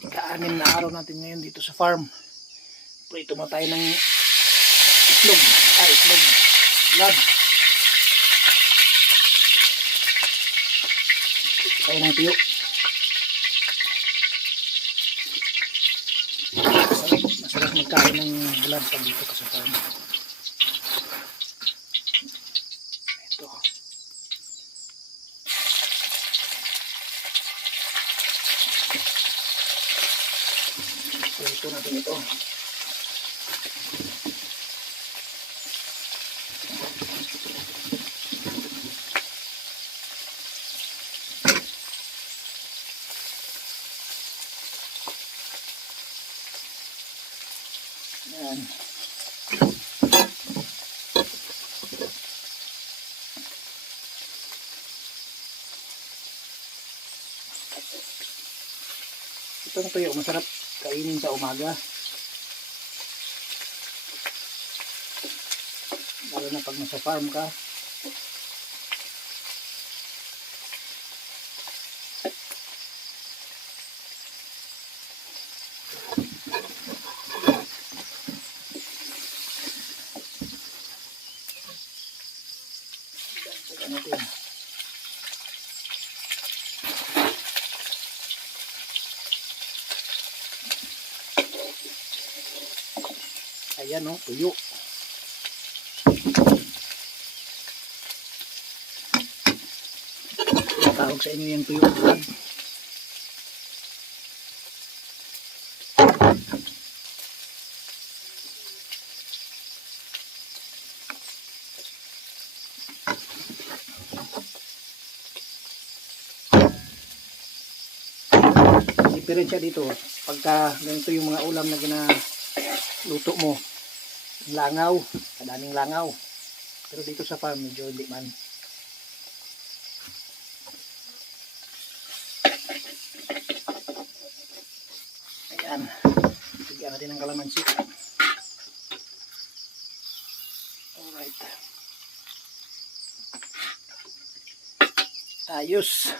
Ika-anim na araw natin ngayon dito sa farm. Prito mo tayo ng itlog. Itlog. Lab. Prito tayo ng tuyo. Masarap magkain ng lab pag dito ka sa farm. Ito. Prito natin ito. Yan. Itong tuyo masarap kainin sa umaga. Lalo na pag nasa farm ka. Natin. Ayan o, tuyo. Tawag sa inyo yung tuyo. Diferensya dito pagka ganito yung mga ulam na ginaluto mo, langaw, kadaming langaw, pero dito sa farm medyo hindi man. Ayan, bigyan natin ng kalamansi. Alright, ayos.